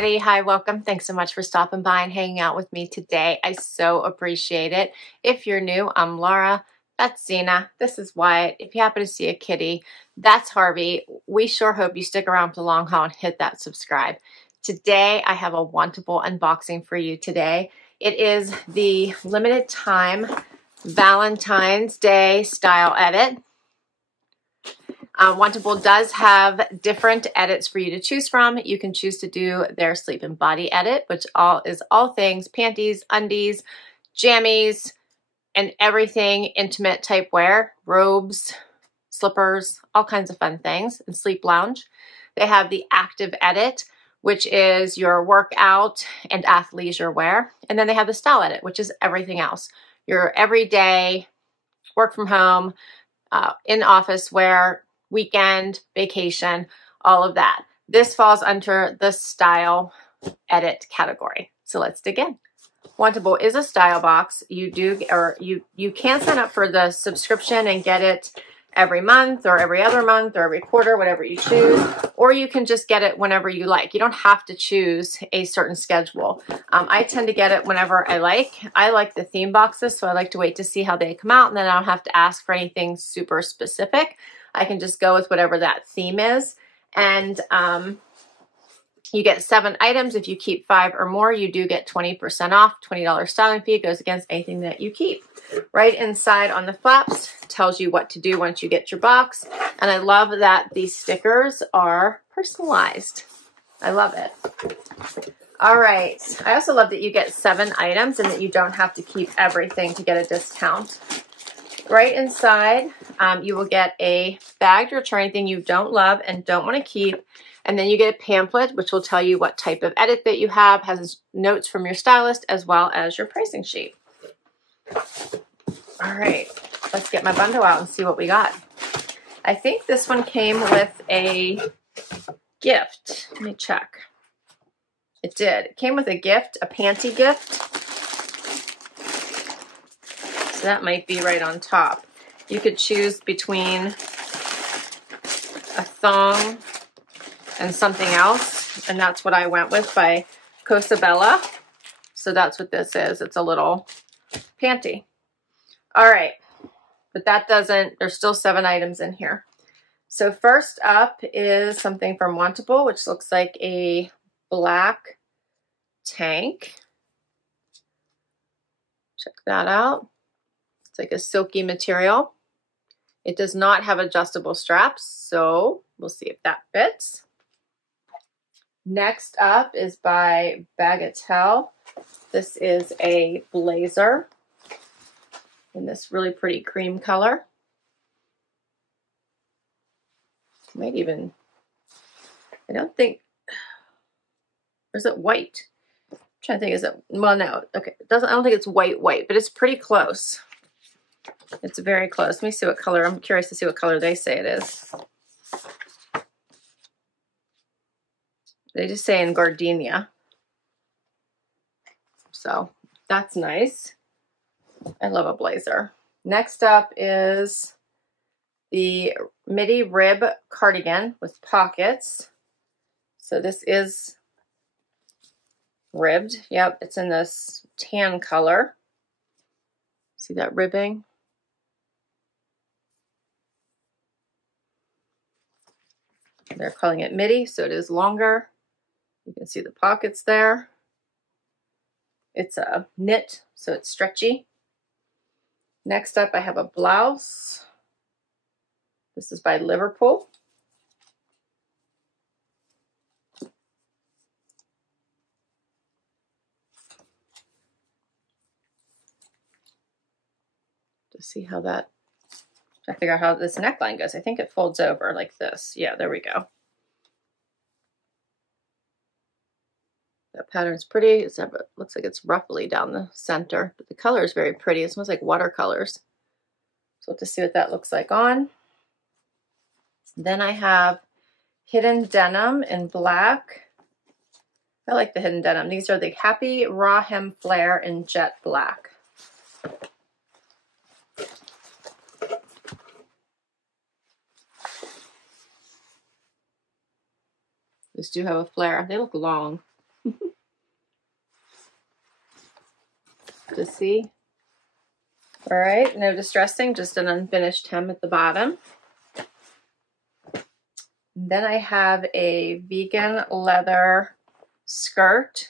everybody. Hi, welcome. Thanks so much for stopping by and hanging out with me today. I so appreciate it. If you're new, I'm Laura. That's Zena. This is Wyatt. If you happen to see a kitty, that's Harvey. We sure hope you stick around for the long haul and hit that subscribe. Today, I have a Wantable unboxing for you today. It is the limited time Valentine's Day style edit. Wantable does have different edits for you to choose from. You can choose to do their sleep and body edit, which is all things panties, undies, jammies, and everything intimate type wear, robes, slippers, all kinds of fun things, and sleep lounge. They have the active edit, which is your workout and athleisure wear. And then they have the style edit, which is everything else. Your everyday, work from home, in office wear, weekend, vacation, all of that. This falls under the style edit category. So let's dig in. Wantable is a style box. You can sign up for the subscription and get it every month or every other month or every quarter, whatever you choose, or you can just get it whenever you like. You don't have to choose a certain schedule. I tend to get it whenever I like. I like the theme boxes, so I like to wait to see how they come out, and then I don't have to ask for anything super specific. I can just go with whatever that theme is. And you get 7 items. If you keep 5 or more, you do get 20% off. $20 styling fee goes against anything that you keep. Right inside on the flaps tells you what to do once you get your box. And I love that these stickers are personalized. I love it. All right. I also love that you get 7 items and that you don't have to keep everything to get a discount. Right inside, you will get a bag to return anything you don't love and don't want to keep. And then you get a pamphlet, which will tell you what type of edit that you have, has notes from your stylist, as well as your pricing sheet. All right, let's get my bundle out and see what we got. I think this one came with a gift. Let me check. It did. It came with a gift, a panty gift. So that might be right on top. You could choose between a thong and something else, and that's what I went with by Cosabella. So that's what this is. It's a little panty. All right, but that doesn't, there's still 7 items in here. So first up is something from Wantable, which looks like a black tank. Check that out. It's like a silky material. It does not have adjustable straps, so we'll see if that fits. Next up is by Bagatelle. This is a blazer in this really pretty cream color. Might even, I don't think, or is it white? I'm trying to think, is it, well, no, okay, it doesn't, I don't think it's white, but it's pretty close. It's very close. Let me see what color, I'm curious to see what color they say it is. They just say in gardenia. So that's nice. I love a blazer. Next up is the Midi rib cardigan with pockets. So this is ribbed. Yep, it's in this tan color. See that ribbing? They're calling it Midi, so it is longer. You can see the pockets there. It's a knit, so it's stretchy. Next up, I have a blouse. This is by Liverpool. To see how that, try to figure out how this neckline goes. I think it folds over like this. Yeah, there we go. That pattern's pretty. It looks like it's roughly down the center, but the color is very pretty. It smells like watercolors. So we'll have to see what that looks like on. Then I have hidden denim in black. I like the hidden denim. These are the Happi raw hem flare in jet black. These do have a flare. They look long. To see. All right, no distressing, just an unfinished hem at the bottom. And then I have a vegan leather skirt.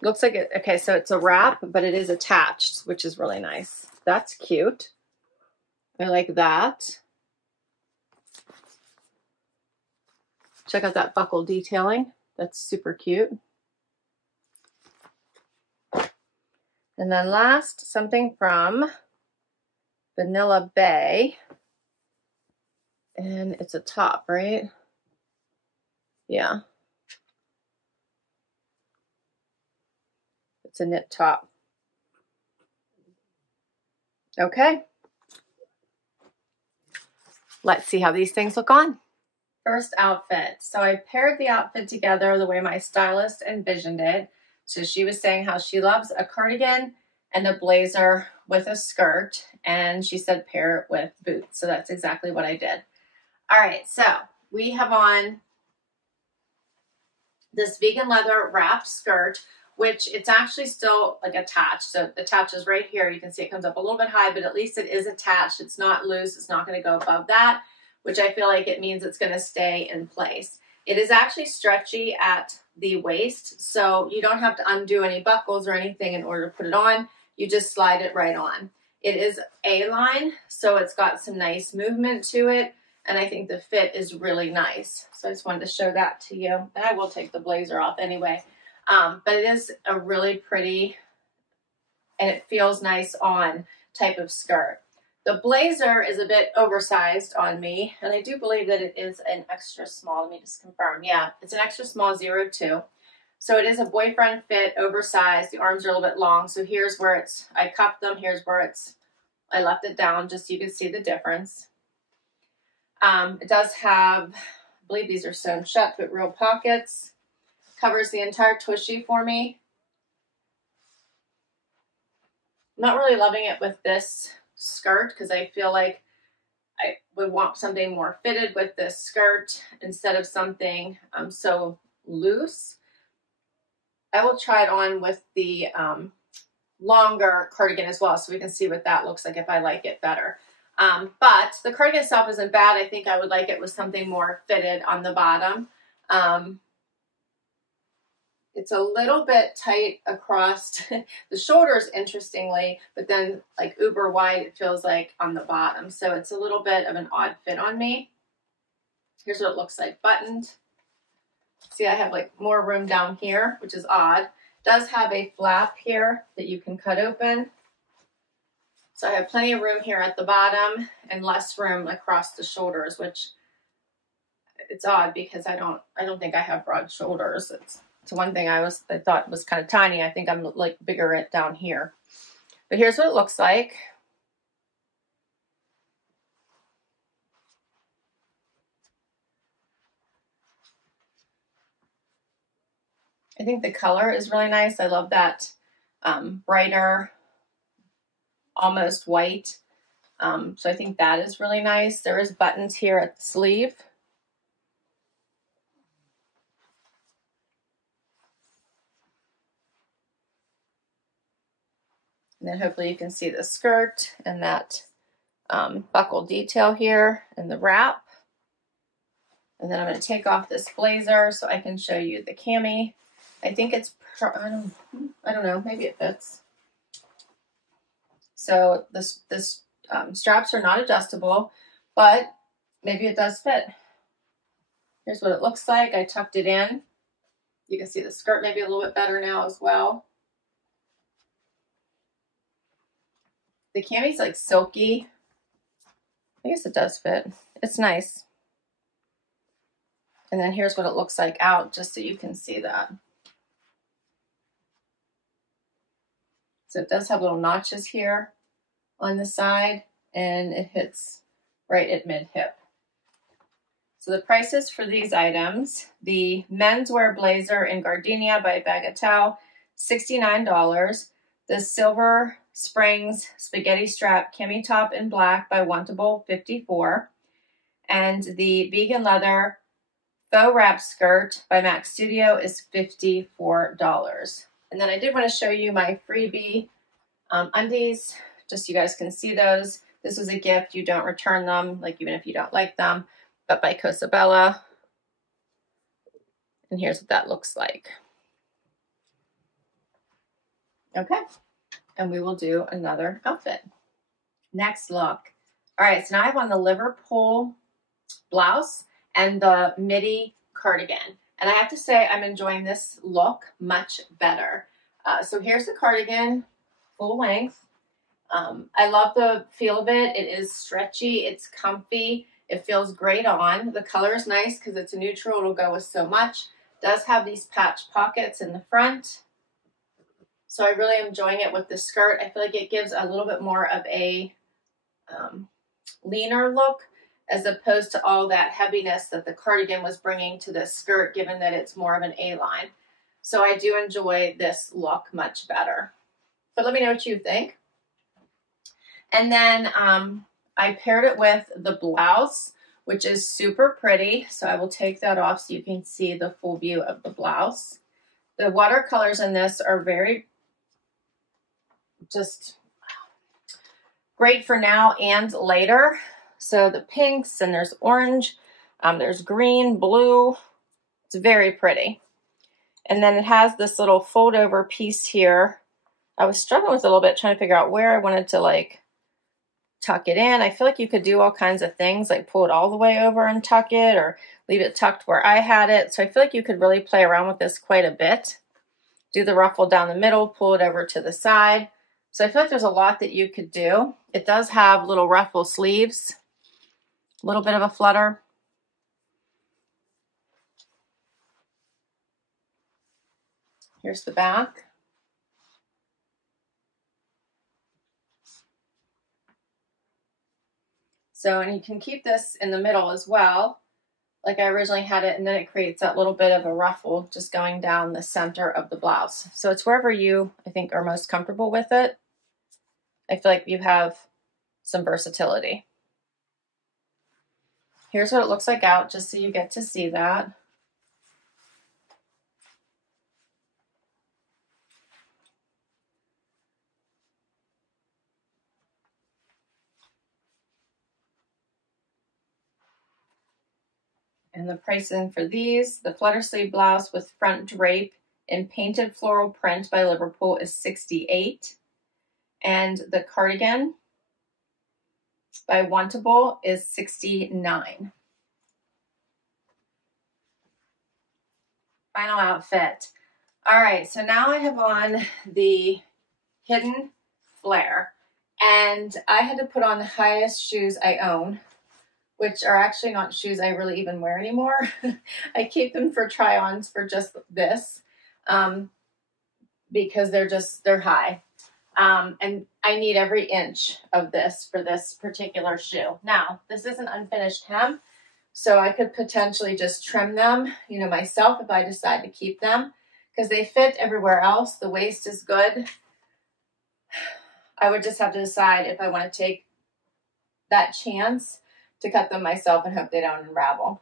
Looks like it, okay, so it's a wrap, but it is attached, which is really nice. That's cute. I like that. Check out that buckle detailing. That's super cute. And then last, something from Vanilla Bay. And it's a top, right? Yeah. It's a knit top. Okay. Let's see how these things look on. First outfit. So I paired the outfit together the way my stylist envisioned it. So she was saying how she loves a cardigan and a blazer with a skirt, and she said pair it with boots. So that's exactly what I did. All right, so we have on this vegan leather wrapped skirt, which it's actually still like attached. So it attaches right here. You can see it comes up a little bit high, but at least it is attached. It's not loose. It's not going to go above that, which I feel like it means it's going to stay in place. It is actually stretchy at the waist, so you don't have to undo any buckles or anything in order to put it on. You just slide it right on. It is A-line, so it's got some nice movement to it, and I think the fit is really nice. So I just wanted to show that to you. And I will take the blazer off anyway. But it is a really pretty, and it feels nice on type of skirt. The blazer is a bit oversized on me, and I do believe that it is an extra small. Let me just confirm. Yeah, it's an extra small 02. So it is a boyfriend fit, oversized. The arms are a little bit long. So here's where it's, I cupped them. Here's where it's, I left it down just so you can see the difference. It does have, I believe these are sewn shut, but real pockets. Covers the entire tushy for me. I'm not really loving it with this skirt because I feel like I would want something more fitted with this skirt instead of something so loose. I will try it on with the longer cardigan as well, so we can see what that looks like if I like it better. But the cardigan itself isn't bad. I think I would like it with something more fitted on the bottom. It's a little bit tight across the shoulders, interestingly, but then like uber wide, it feels like on the bottom. So it's a little bit of an odd fit on me. Here's what it looks like buttoned. See, I have like more room down here, which is odd. It does have a flap here that you can cut open. So I have plenty of room here at the bottom and less room across the shoulders, which it's odd because I don't think I have broad shoulders. It's one thing I thought was kind of tiny. I think I'm like bigger it down here. But here's what it looks like. I think the color is really nice. I love that brighter, almost white. So I think that is really nice. There is buttons here at the sleeve. And then hopefully you can see the skirt and that buckle detail here and the wrap. And then I'm going to take off this blazer so I can show you the cami. I think it's, I don't know, maybe it fits. So this straps are not adjustable, but maybe it does fit. Here's what it looks like. I tucked it in. You can see the skirt maybe a little bit better now as well. The cami's like silky. I guess it does fit. It's nice. And then here's what it looks like out, just so you can see that. So it does have little notches here on the side, and it hits right at mid-hip. So the prices for these items, the menswear blazer in Gardenia by Bagatelle, $69. The Silver Springs spaghetti strap cami top in black by Wantable, $54. And the vegan leather Faux wrap skirt by Mac Studio is $54. And then I did want to show you my freebie undies, just so you guys can see those. This was a gift. You don't return them, like even if you don't like them, but by Cosabella. And here's what that looks like. Okay, and we will do another outfit. Next look. All right, so now I have on the Liverpool blouse and the Midi cardigan. And I have to say I'm enjoying this look much better. So here's the cardigan, full length. I love the feel of it. It is stretchy, it's comfy, it feels great on. The color is nice because it's a neutral, it'll go with so much. It does have these patch pockets in the front. So I really am enjoying it with the skirt. I feel like it gives a little bit more of a leaner look as opposed to all that heaviness that the cardigan was bringing to this skirt, given that it's more of an A-line. So I do enjoy this look much better. But let me know what you think. And then I paired it with the blouse, which is super pretty. So I will take that off so you can see the full view of the blouse. The watercolors in this are very just great for now and later. So the pinks, and there's orange, there's green, blue. It's very pretty. And then it has this little fold over piece here. I was struggling with it a little bit, trying to figure out where I wanted to like tuck it in. I feel like you could do all kinds of things, like pull it all the way over and tuck it, or leave it tucked where I had it. So I feel like you could really play around with this quite a bit. Do the ruffle down the middle, pull it over to the side. So I feel like there's a lot that you could do. It does have little ruffle sleeves, a little bit of a flutter. Here's the back. So, and you can keep this in the middle as well, like I originally had it, and then it creates that little bit of a ruffle just going down the center of the blouse. So it's wherever you, I think, are most comfortable with it. I feel like you have some versatility. Here's what it looks like out, just so you get to see that. And the pricing for these, the flutter sleeve blouse with front drape in painted floral print by Liverpool is $68. And the cardigan by Wantable is $69. Final outfit. All right, so now I have on the hidden flare, and I had to put on the highest shoes I own, which are actually not shoes I really even wear anymore. I keep them for try-ons for just this, because they're high. And I need every inch of this for this particular shoe. Now, this is an unfinished hem, so I could potentially just trim them, myself if I decide to keep them, because they fit everywhere else. The waist is good. I would just have to decide if I want to take that chance to cut them myself and hope they don't unravel.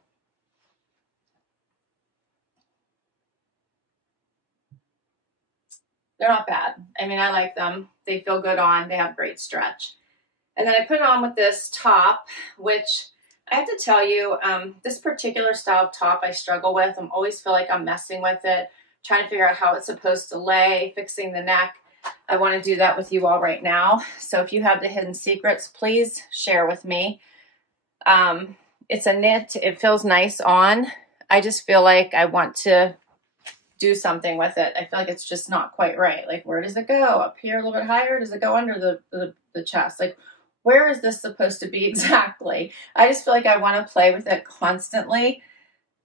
They're not bad. I mean, I like them. They feel good on. They have great stretch. And then I put it on with this top, which I have to tell you, this particular style of top I struggle with. I always feel like I'm messing with it, trying to figure out how it's supposed to lay, fixing the neck. I want to do that with you all right now. So if you have the hidden secrets, please share with me. It's a knit. It feels nice on. I just feel like I want to do something with it. I feel like it's just not quite right. Like, where does it go? Up here a little bit higher? Does it go under the chest? Like, where is this supposed to be exactly? I just feel like I want to play with it constantly.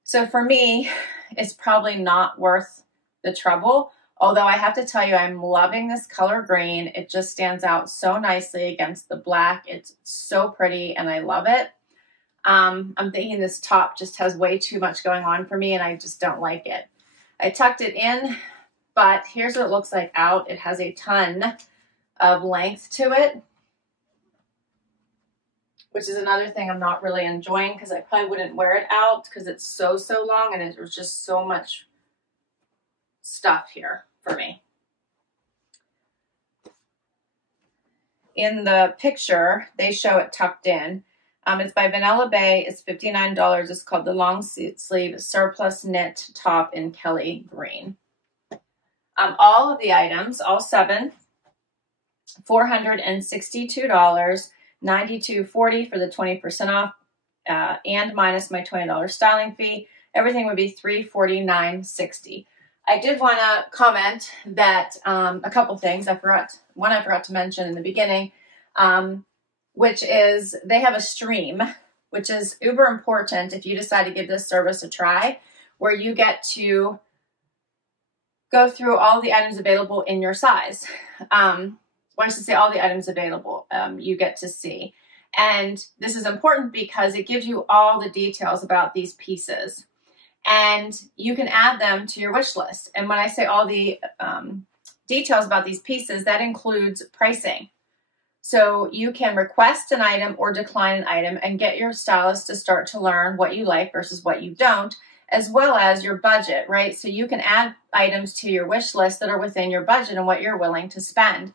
So for me, it's probably not worth the trouble. Although I have to tell you, I'm loving this color green. It just stands out so nicely against the black. It's so pretty and I love it. I'm thinking this top just has way too much going on for me and I just don't like it. I tucked it in, but here's what it looks like out. It has a ton of length to it, which is another thing I'm not really enjoying because I probably wouldn't wear it out because it's so long and there's just so much stuff here for me. In the picture, they show it tucked in. It's by Vanilla Bay. It's $59. It's called the long sleeve surplus knit top in Kelly green. All of the items, all 7, $462, $92.40 for the 20% off, and minus my $20 styling fee. Everything would be $349.60. I did want to comment that a couple things. One I forgot to mention in the beginning, which is they have a stream, which is uber important if you decide to give this service a try, where you get to go through all the items available in your size. I should say all the items available you get to see. And this is important because it gives you all the details about these pieces. And you can add them to your wish list. And when I say all the details about these pieces, that includes pricing. So you can request an item or decline an item and get your stylist to start to learn what you like versus what you don't, as well as your budget, right? So you can add items to your wish list that are within your budget and what you're willing to spend.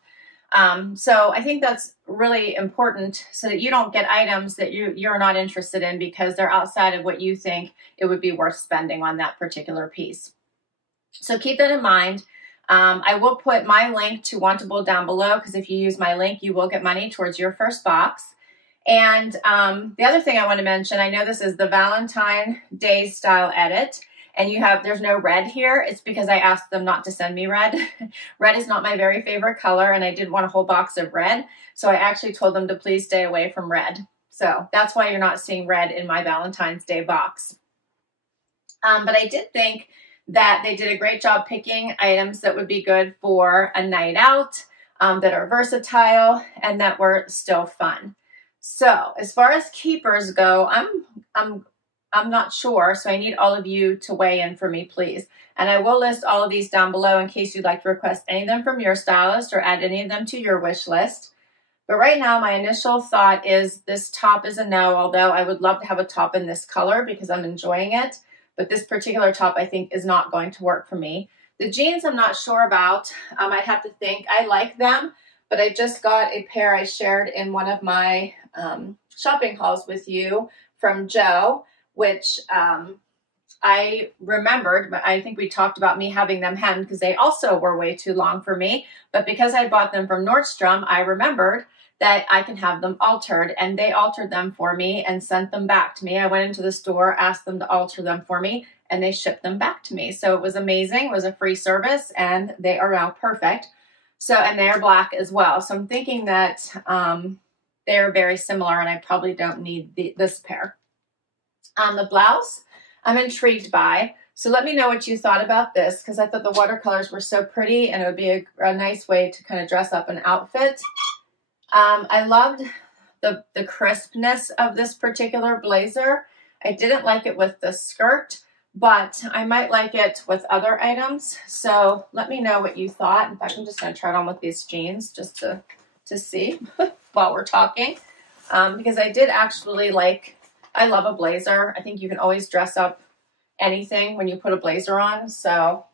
So I think that's really important so that you don't get items that you're not interested in because they're outside of what you think it would be worth spending on that particular piece. So keep that in mind. I will put my link to Wantable down below because if you use my link, you will get money towards your first box. And the other thing I want to mention, I know this is the Valentine Day style edit. And there's no red here. It's because I asked them not to send me red. Red is not my very favorite color, and I didn't want a whole box of red. So I actually told them to please stay away from red. So that's why you're not seeing red in my Valentine's Day box. But I did think that they did a great job picking items that would be good for a night out, that are versatile, and that were still fun. So as far as keepers go, I'm not sure, so I need all of you to weigh in for me, please. And I will list all of these down below in case you'd like to request any of them from your stylist or add any of them to your wish list. But right now, my initial thought is this top is a no, although I would love to have a top in this color because I'm enjoying it. But this particular top, I think, is not going to work for me. The jeans, I'm not sure about. I'd have to think. I like them, but I just got a pair I shared in one of my shopping hauls with you from Joe, which I remembered, but I think we talked about me having them hemmed because they also were way too long for me. But because I bought them from Nordstrom, I remembered that I can have them altered, and they altered them for me and sent them back to me. I went into the store, asked them to alter them for me, and they shipped them back to me. So it was amazing. It was a free service, and they are now perfect. So, and they are black as well. So I'm thinking that they are very similar, and I probably don't need this pair. The blouse, I'm intrigued by. So let me know what you thought about this, because I thought the watercolors were so pretty, and it would be a nice way to kind of dress up an outfit. I loved the crispness of this particular blazer. I didn't like it with the skirt, but I might like it with other items. So let me know what you thought. In fact, I'm just going to try it on with these jeans just to see while we're talking, because I did actually like, I love a blazer. I think you can always dress up anything when you put a blazer on. So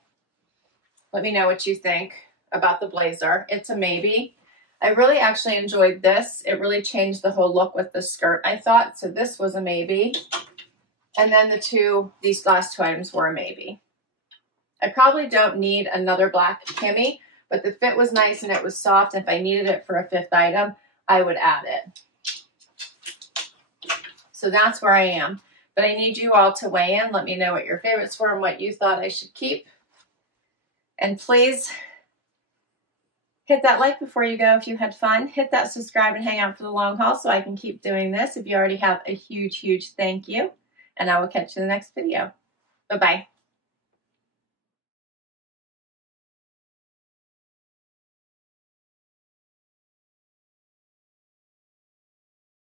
let me know what you think about the blazer. It's a maybe. I really actually enjoyed this. It really changed the whole look with the skirt, I thought. So this was a maybe. And then these last two items were a maybe. I probably don't need another black cami, but the fit was nice and it was soft. If I needed it for a fifth item, I would add it. So that's where I am. But I need you all to weigh in. Let me know what your favorites were and what you thought I should keep. And please hit that like before you go if you had fun. Hit that subscribe and hang out for the long haul so I can keep doing this. If you already have, a huge, huge thank you. And I will catch you in the next video. Bye-bye.